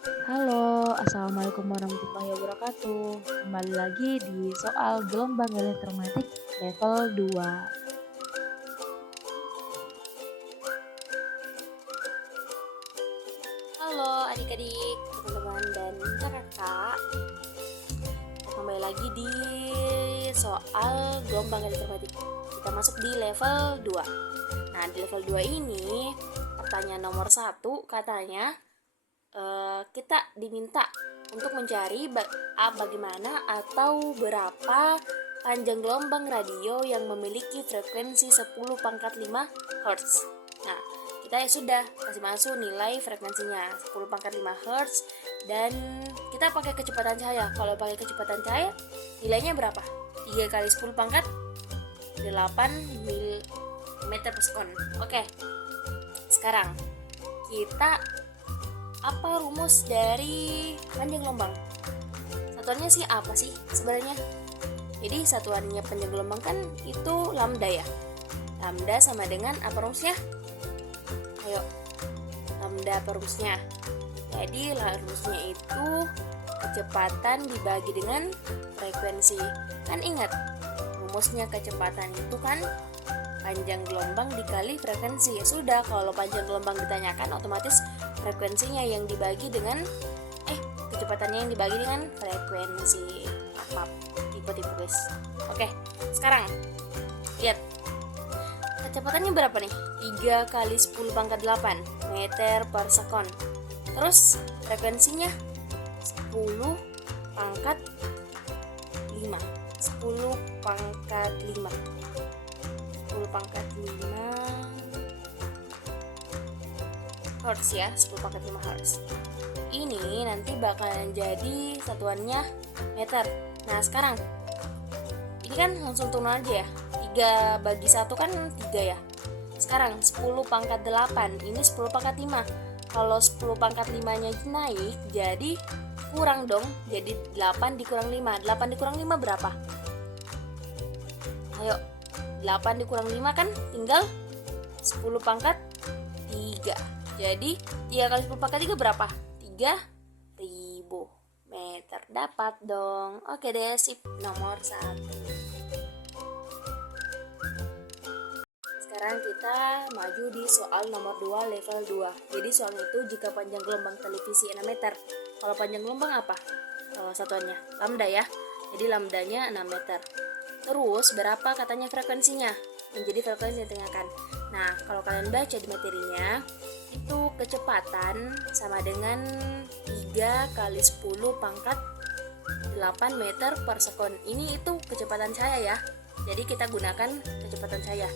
Halo, Assalamualaikum warahmatullahi wabarakatuh. Kembali lagi di soal gelombang elektromagnetik level 2. Halo adik-adik, teman-teman dan kakak. Kembali lagi di soal gelombang elektromagnetik. Kita masuk di level 2. Nah, di level 2 ini pertanyaan nomor 1 katanya kita diminta untuk mencari bagaimana atau berapa panjang gelombang radio yang memiliki frekuensi 10 pangkat 5 Hz. Nah, kita ya sudah kasih masuk nilai frekuensinya 10 pangkat 5 Hz dan kita pakai kecepatan cahaya. Kalau pakai kecepatan cahaya nilainya berapa? 3 kali 10 pangkat 8 meter per sekon. Oke, sekarang kita apa rumus dari panjang gelombang? Satuannya sih apa sih sebenarnya? Jadi satuannya panjang gelombang kan itu lambda ya. Lambda sama dengan apa rumusnya? Ayo, lambda apa rumusnya? Jadi rumusnya itu kecepatan dibagi dengan frekuensi. Kan ingat, rumusnya kecepatan itu kan panjang gelombang dikali frekuensi. Ya sudah, kalau panjang gelombang ditanyakan otomatis frekuensinya yang dibagi dengan kecepatannya yang dibagi dengan frekuensi. Maaf, tipe-tipe guys. Oke, sekarang lihat kecepatannya berapa nih? 3 kali 10 pangkat 8 meter per sekon. Terus frekuensinya 10 pangkat 5. 10 pangkat 5 Hz ya, 10 pangkat 5 Hz. Ini nanti bakalan jadi satuannya meter. Nah, sekarang ini kan langsung turun aja ya. 3 bagi 1 kan 3 ya. Sekarang 10 pangkat 8, ini 10 pangkat 5. Kalau 10 pangkat 5-nya naik, jadi kurang dong. Jadi 8 dikurang 5. 8 dikurang 5 berapa? Ayo, 8 dikurang 5 kan tinggal 10 pangkat 3. Jadi 3 kali 10 pangkat 3 berapa? 3.000 meter. Dapat dong. Oke deh, sip. Nomor 1. Sekarang kita maju di soal nomor 2 level 2. Jadi soal itu jika panjang gelombang televisi 6 meter. Kalau panjang gelombang apa? Satuannya lambda ya. Jadi lambdanya 6 meter. Terus berapa katanya frekuensinya? Menjadi frekuensi yang ditanyakan. Nah, kalau kalian baca di materinya, itu kecepatan sama dengan 3 kali 10 pangkat 8 meter per sekon. Ini itu kecepatan cahaya ya. Jadi kita gunakan kecepatan cahaya.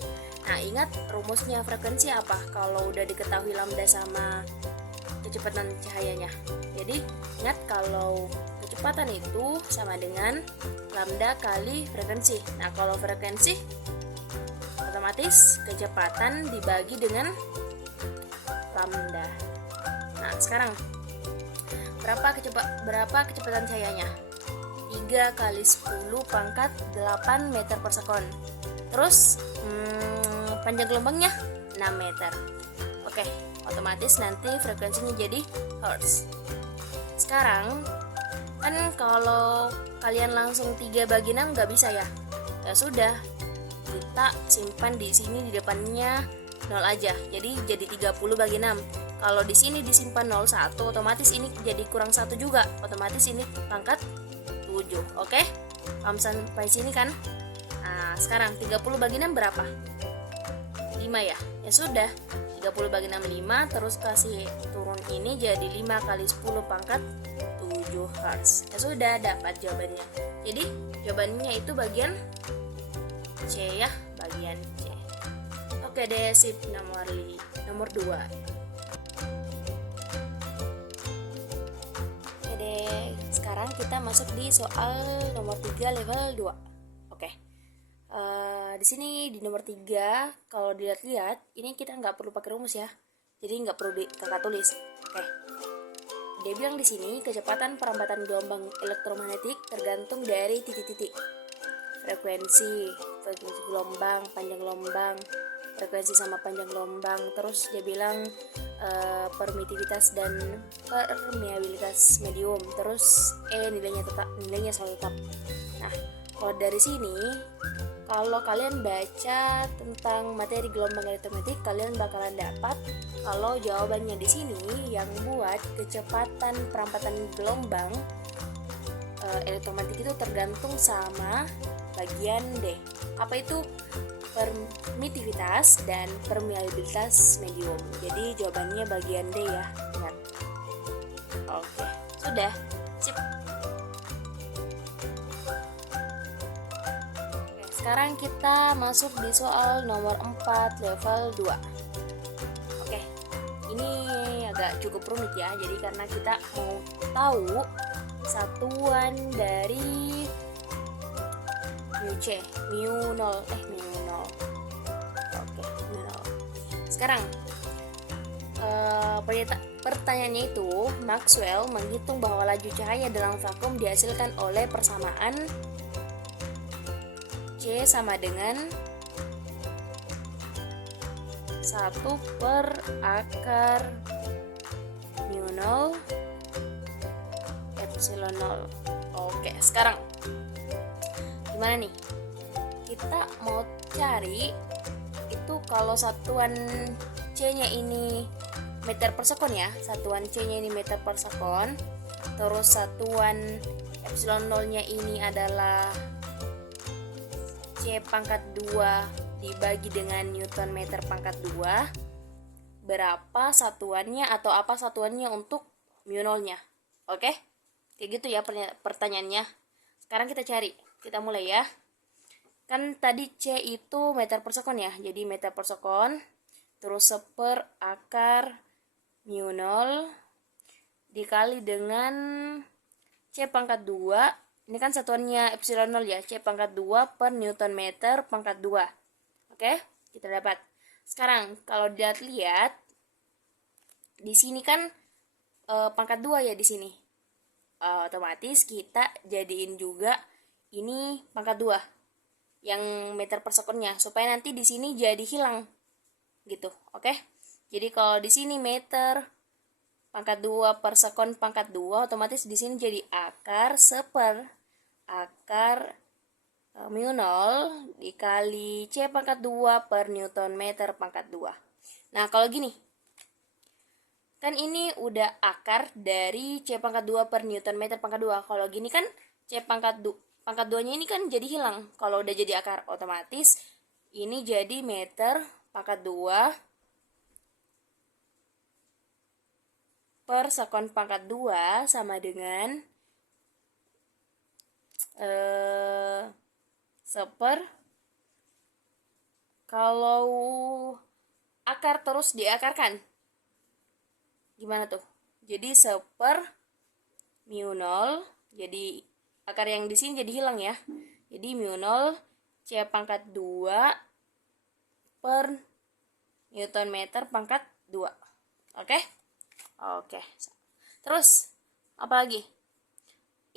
Nah, ingat rumusnya frekuensi apa? Kalau udah diketahui lambda sama kecepatan cahayanya. Jadi ingat kalau kecepatan itu sama dengan lambda kali frekuensi. Nah, kalau frekuensi otomatis kecepatan dibagi dengan lambda. Nah, sekarang berapa kecepatan cahayanya? 3 kali 10 pangkat 8 meter per sekon. Terus panjang gelombangnya 6 meter. Oke, otomatis nanti frekuensinya jadi Hertz. Sekarang kan kalau kalian langsung 3 bagi 6 nggak bisa ya. Ya sudah, kita simpan di sini di depannya 0 aja. Jadi 30 bagi 6. Kalau di sini disimpan 01, otomatis ini jadi kurang 1 juga. Otomatis ini pangkat 7. Oke? Paham sampai sini kan? Nah, sekarang 30 bagi 6 berapa? 5 ya? Ya sudah, 30 bagi 6 5, terus kasih turun ini jadi 5 kali 10 pangkat 7 Hz. Ya sudah, dapat jawabannya. Jadi jawabannya itu bagian C ya, bagian C. Oke deh, sip. Nomor 2. Oke deh, sekarang kita masuk di soal nomor 3 level 2. Oke. Di sini di nomor 3 kalau dilihat-lihat ini kita nggak perlu pakai rumus ya. Jadi nggak perlu kakak tulis. Oke. Dia bilang di sini kecepatan perambatan gelombang elektromagnetik tergantung dari titik-titik. Frekuensi gelombang, panjang gelombang, frekuensi sama panjang gelombang. Terus dia bilang permitivitas dan permeabilitas medium. Terus nilainya selalu tetap. Nah, kalau dari sini, kalau kalian baca tentang materi gelombang elektromagnetik, kalian bakalan dapat kalau jawabannya di sini yang buat kecepatan perampatan gelombang elektromagnetik itu tergantung sama bagian D. Apa itu? Permitivitas dan permeabilitas medium. Jadi jawabannya bagian D ya, ingat. Oke, sudah. Sip. Oke, sekarang kita masuk di soal nomor 4 level 2. Oke, ini agak cukup rumit ya. Jadi karena kita mau tahu satuan dari mu 0. Oke, mu 0. Sekarang pertanyaannya itu, Maxwell menghitung bahwa laju cahaya dalam vakum dihasilkan oleh persamaan C sama dengan 1 per akar mu 0 epsilon 0. Oke, sekarang gimana nih? Kita mau cari itu kalau satuan C-nya ini meter per sekon ya. Satuan C-nya ini meter per sekon. Terus satuan epsilon 0-nya ini adalah C pangkat 2 dibagi dengan Newton meter pangkat 2. Berapa satuannya atau apa satuannya untuk mu 0-nya? Oke? Kayak gitu ya pertanyaannya. Sekarang kita cari. Kita mulai ya. Kan tadi C itu meter per sekon ya. Jadi meter per sekon. Terus 1 akar mu 0 dikali dengan C pangkat 2. Ini kan satuannya epsilon 0 ya. C pangkat 2 per Newton meter pangkat 2. Oke? Kita dapat. Sekarang kalau dilihat di sini kan pangkat 2 ya di sini. Otomatis kita jadiin juga ini pangkat 2 yang meter per sekonnya supaya nanti di sini jadi hilang gitu. Oke? Jadi kalau di sini meter pangkat 2 per sekon pangkat 2, otomatis di sini jadi akar 1 akar mu 0 dikali C pangkat 2 per Newton meter pangkat 2. Nah, kalau gini kan ini udah akar dari C pangkat 2 per Newton meter pangkat 2. Kalau gini kan C pangkat 2-nya ini kan jadi hilang. Kalau udah jadi akar, otomatis ini jadi meter pangkat 2 per sekon pangkat 2 sama dengan 1 kalau akar terus diakarkan. Gimana tuh? Jadi 1 mu 0, jadi akar yang di sini jadi hilang ya. Jadi mu 0 C pangkat 2 per Newton meter pangkat 2. Oke? Oke. Terus apa lagi?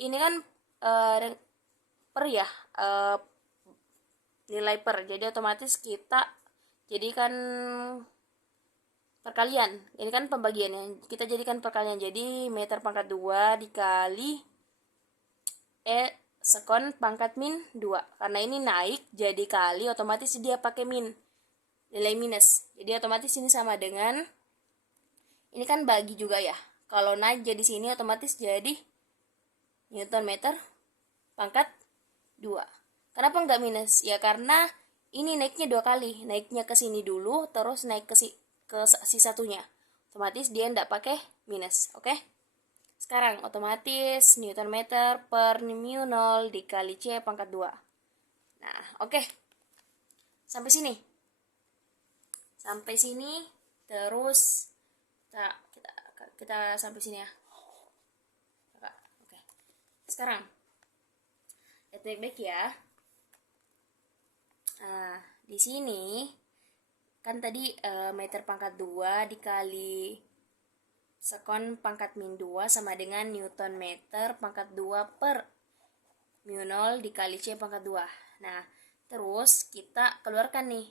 Ini kan per ya, nilai per. Jadi otomatis kita jadikan perkalian. Ini kan pembagiannya. Kita jadikan perkalian. Jadi meter pangkat 2 dikali sekon pangkat min 2. Karena ini naik jadi kali, otomatis dia pakai min. Nilai minus. Jadi otomatis ini sama dengan, ini kan bagi juga ya. Kalau naik jadi sini otomatis jadi Newton meter pangkat 2. Kenapa nggak minus? Ya karena ini naiknya 2 kali. Naiknya ke sini dulu, terus naik ke si satunya. Otomatis dia nggak pakai minus. Oke? Sekarang otomatis Newton meter per mu 0 dikali C pangkat 2. Nah, oke. Sampai sini. Sampai sini terus kita sampai sini ya. Oke. Sekarang lihat baik-baik ya. Nah, di sini kan tadi meter pangkat 2 dikali sekon pangkat min 2 sama dengan Newton meter pangkat 2 per mu 0 dikali C pangkat 2. Nah, terus kita keluarkan nih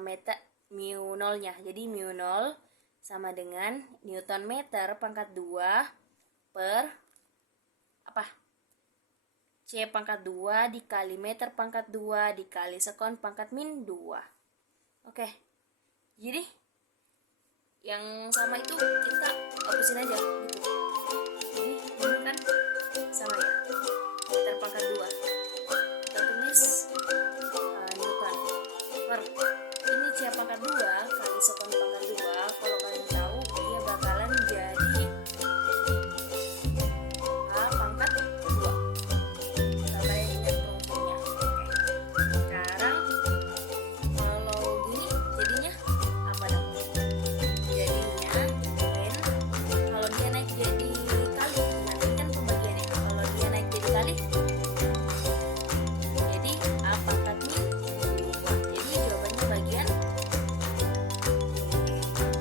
meter mu 0-nya. Jadi mu 0 sama dengan Newton meter pangkat 2 per C pangkat 2 dikali meter pangkat 2 dikali sekon pangkat min 2. Oke, jadi yang sama itu kita hapusin aja gitu. Jadi ini kan sama ya, meter pangkat 2. Kita tulis Newton per ini C pangkat 2 kali sekon pangkat 2. Kalau kalian tahu dia bakalan jadi A pangkat 2. Kalau kalian ingat rumusnya. Oke. Sekarang kalau gini jadinya apa dong? Jadinya N kalau dia naik jadi kali, nanti kan pembagiannya. Kalau dia naik jadi kali, jadi A pangkat min 2. Jadi jawabannya bagian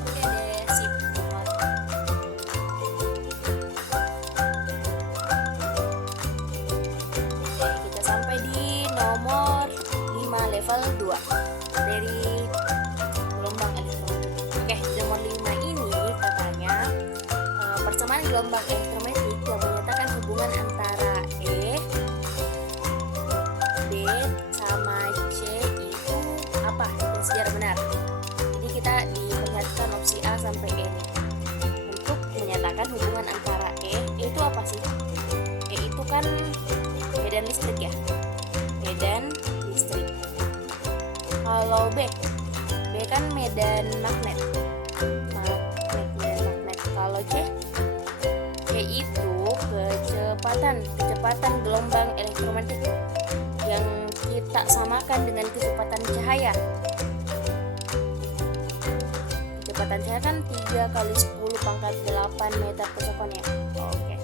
oke deh, sip. Oke, kita sampai di nomor 5 level 2 dari gelombang elektromagnetik. Oke, di nomor 5 ini katanya persamaan gelombang elektromagnetik yang menyatakan hubungan antara E, B, sama C itu apa dan sejarah benar. Jadi kita diperlihatkan opsi A sampai E nih. Untuk menyatakan hubungan antara E itu apa sih? E itu kan medan listrik ya, medan listrik. Kalau B kan medan magnet, magnet. Kalau C itu kecepatan gelombang elektromagnetik yang kita samakan dengan kecepatan cahaya. Kecepatan cahaya kan 3 kali 10 pangkat 8 meter per sekon ya. Oke.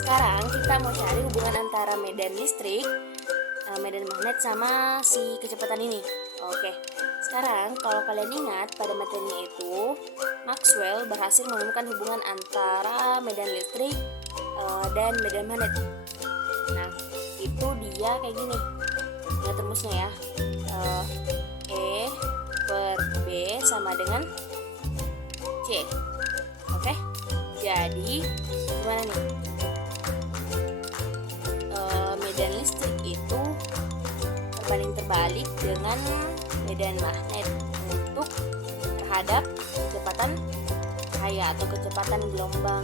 Sekarang kita mau cari hubungan antara medan listrik, medan magnet sama si kecepatan ini. Oke. Sekarang kalau kalian ingat pada materinya itu Maxwell berhasil menemukan hubungan antara medan listrik dan medan magnet. Nah, itu dia kayak gini. Lihat rumusnya ya. E per B sama dengan C. Oke. Jadi gimana nih? Medan listrik itu berbanding terbalik dengan medan magnet untuk terhadap kecepatan cahaya atau kecepatan gelombang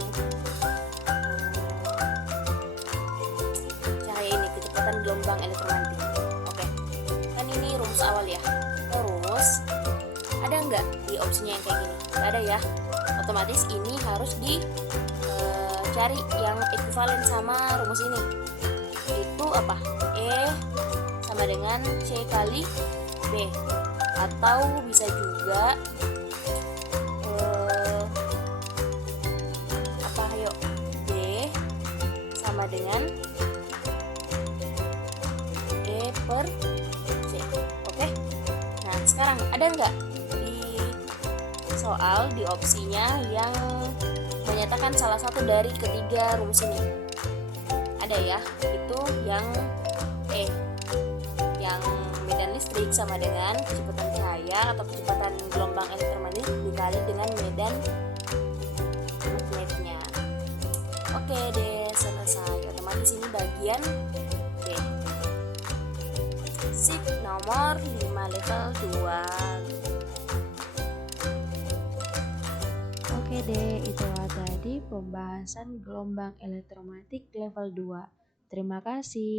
cahaya ini, kecepatan gelombang elektromagnetik. Oke, kan ini rumus awal ya. Terus ada nggak di opsinya yang kayak gini? Nggak ada ya. Otomatis ini harus dicari yang ekuivalen sama rumus ini. Itu apa? E sama dengan C kali B, atau bisa juga B sama dengan E per C. Oke. Nah, sekarang ada nggak di soal di opsinya yang menyatakan salah satu dari ketiga rumus ini? Ada ya, itu yang E, yang medan listrik sama dengan kecepatan cahaya atau kecepatan gelombang elektromagnetik dikali dengan medan magnetnya. Oke deh, selesai. Otomatis ini bagian D. Sip, nomor 5 level 2. Oke deh, itulah tadi pembahasan gelombang elektromagnetik level 2. Terima kasih.